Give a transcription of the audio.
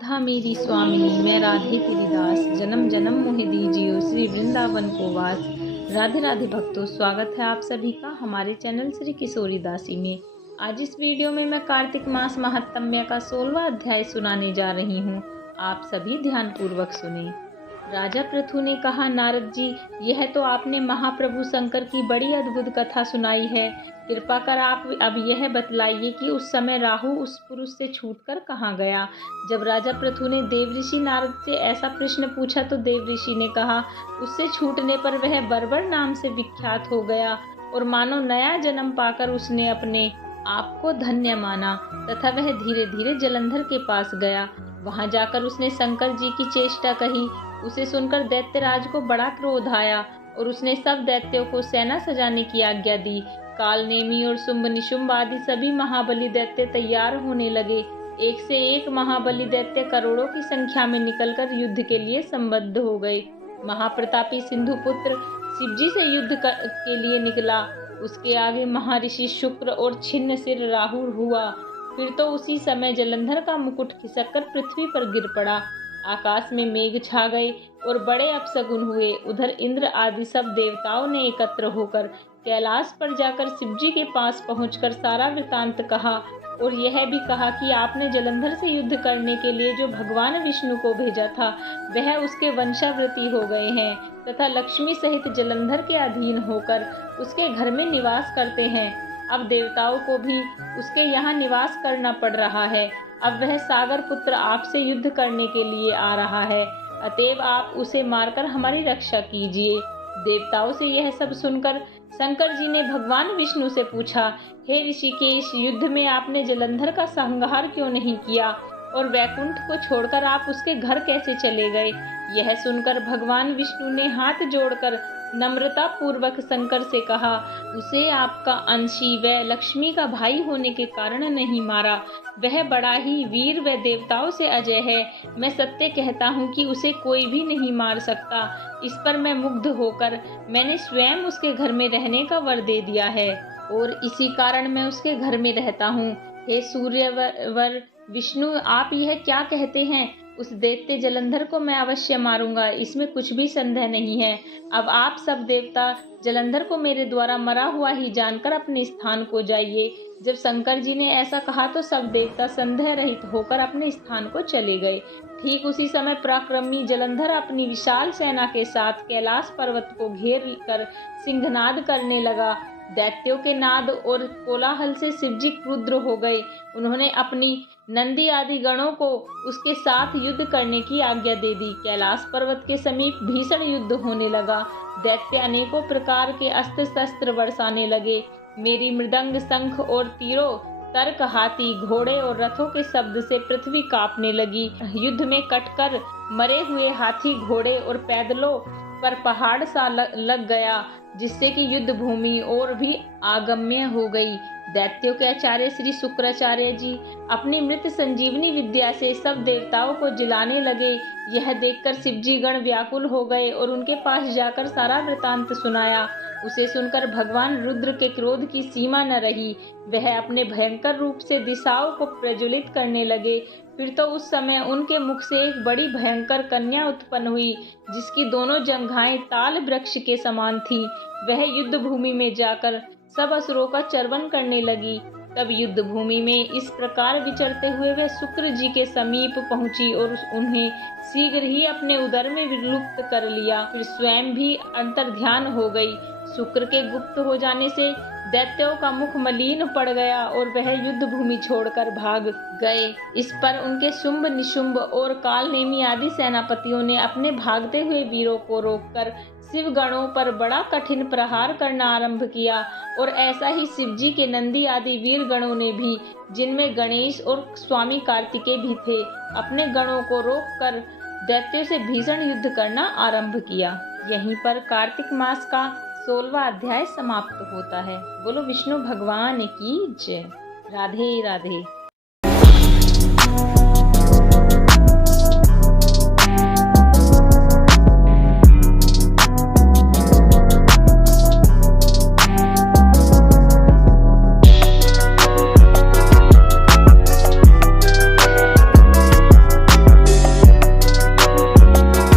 राधा मेरी स्वामिनी मैं राधे तेरी दास, जन्म जन्म मोहि दीजियो श्री वृंदावन को वास। राधे राधे भक्तों, स्वागत है आप सभी का हमारे चैनल श्री किशोरी दासी में। आज इस वीडियो में मैं कार्तिक मास महात्म्य का 16वां अध्याय सुनाने जा रही हूँ। आप सभी ध्यान पूर्वक सुने। राजा पृथु ने कहा, नारद जी, यह तो आपने महाप्रभु शंकर की बड़ी अद्भुत कथा सुनाई है। कृपा कर आप अब यह बतलाइए कि उस समय राहु उस पुरुष से छूटकर कहाँ गया। जब राजा पृथु ने देवऋषि नारद से ऐसा प्रश्न पूछा तो देवऋषि ने कहा, उससे छूटने पर वह बर्बर नाम से विख्यात हो गया और मानो नया जन्म पाकर उसने अपने आप को धन्य माना तथा वह धीरे धीरे जलंधर के पास गया। वहां जाकर उसने शंकर जी की चेष्टा कही। उसे सुनकर दैत्यराज को बड़ा क्रोध आया और उसने सब दैत्यों को सेना सजाने की आज्ञा दी। कालनेमी और शुंभ निशुंभ आदि सभी महाबली दैत्य तैयार होने लगे। एक से एक महाबली दैत्य करोड़ों की संख्या में निकलकर युद्ध के लिए संबद्ध हो गए। महाप्रतापी सिंधुपुत्र शिवजी से युद्ध के लिए निकला। उसके आगे महर्षि शुक्र और छिन्न सिर राहु हुआ। फिर तो उसी समय जलंधर का मुकुट खिसककर पृथ्वी पर गिर पड़ा। आकाश में मेघ छा गए और बड़े अपशगुन हुए। उधर इंद्र आदि सब देवताओं ने एकत्र होकर कैलाश पर जाकर शिवजी के पास पहुंचकर सारा वृतांत कहा और यह भी कहा कि आपने जलंधर से युद्ध करने के लिए जो भगवान विष्णु को भेजा था वह उसके वंशावृत्ति हो गए हैं तथा लक्ष्मी सहित जलंधर के अधीन होकर उसके घर में निवास करते हैं। अब देवताओं को भी उसके यहाँ निवास करना पड़ रहा है। अब वह सागर पुत्र आपसे युद्ध करने के लिए आ रहा है, अतएव आप उसे मारकर हमारी रक्षा कीजिए। देवताओं से यह सब सुनकर शंकर जी ने भगवान विष्णु से पूछा, हे ऋषिकेश, युद्ध में आपने जलंधर का संहार क्यों नहीं किया और वैकुंठ को छोड़कर आप उसके घर कैसे चले गए। यह सुनकर भगवान विष्णु ने हाथ जोड़कर नम्रता पूर्वक शंकर से कहा, उसे आपका अंशी व लक्ष्मी का भाई होने के कारण नहीं मारा। वह बड़ा ही वीर व देवताओं से अजय है। मैं सत्य कहता हूँ कि उसे कोई भी नहीं मार सकता। इस पर मैं मुग्ध होकर मैंने स्वयं उसके घर में रहने का वर दे दिया है और इसी कारण मैं उसके घर में रहता हूँ। हे सूर्यवर विष्णु, आप यह क्या कहते हैं। उस दैत्य जलंधर को मैं अवश्य मारूंगा, इसमें कुछ भी संदेह नहीं है। अब आप सब देवता जलंधर को मेरे द्वारा मरा हुआ ही जानकर अपने स्थान को जाइए। जब शंकर जी ने ऐसा कहा तो सब देवता संदेह रहित होकर अपने स्थान को चले गए। ठीक उसी समय पराक्रमी जलंधर अपनी विशाल सेना के साथ कैलाश पर्वत को घेर कर सिंहनाद करने लगा। दैत्यों के नाद और कोलाहल से शिवजी क्रुद्ध हो गए। उन्होंने अपनी नंदी आदि गणों को उसके साथ युद्ध करने की आज्ञा दे दी। कैलाश पर्वत के समीप भीषण युद्ध होने लगा। दैत्य अनेकों प्रकार के अस्त्र शस्त्र बरसाने लगे। मेरी मृदंग, शंख और तीरों, तर्क, हाथी, घोड़े और रथों के शब्द से पृथ्वी कांपने लगी। युद्ध में कटकर मरे हुए हाथी, घोड़े और पैदलों पर पहाड़ सा लग गया, जिससे कि युद्ध भूमि और भी आगम्य हो गई। दैत्यों के आचार्य श्री शुक्राचार्य जी अपनी मृत संजीवनी विद्या से सब देवताओं को जिलाने लगे। यह देखकर शिवजी गण व्याकुल हो गए और उनके पास जाकर सारा वृतांत सुनाया। उसे सुनकर भगवान रुद्र के क्रोध की सीमा न रही। वह अपने भयंकर रूप से दिशाओं को प्रज्वलित करने लगे। फिर तो उस समय उनके मुख से एक बड़ी भयंकर कन्या उत्पन्न हुई, जिसकी दोनों जंघाएं ताल वृक्ष के समान थीं। वह युद्ध भूमि में जाकर सब असुरों का चर्वण करने लगी। तब युद्ध भूमि में इस प्रकार विचरते हुए वह शुक्र जी के समीप पहुंची और उन्हें शीघ्र ही अपने उदर में विलुप्त कर लिया। फिर स्वयं भी अंतर्ध्यान हो गई। शुक्र के गुप्त हो जाने से दैत्यों का मुख मलिन पड़ गया और वह युद्ध भूमि छोड़कर भाग गए। इस पर उनके शुंभ निशुंभ और कालनेमी आदि सेनापतियों ने अपने भागते हुए वीरों को रोककर शिव गणों पर बड़ा कठिन प्रहार करना आरंभ किया। और ऐसा ही शिवजी के नंदी आदि वीर गणों ने भी, जिनमें गणेश और स्वामी कार्तिकेय भी थे, अपने गणों को रोककर दैत्यों से भीषण युद्ध करना आरंभ किया। यहीं पर कार्तिक मास का 16वां अध्याय समाप्त होता है। बोलो विष्णु भगवान की जय। राधे राधे।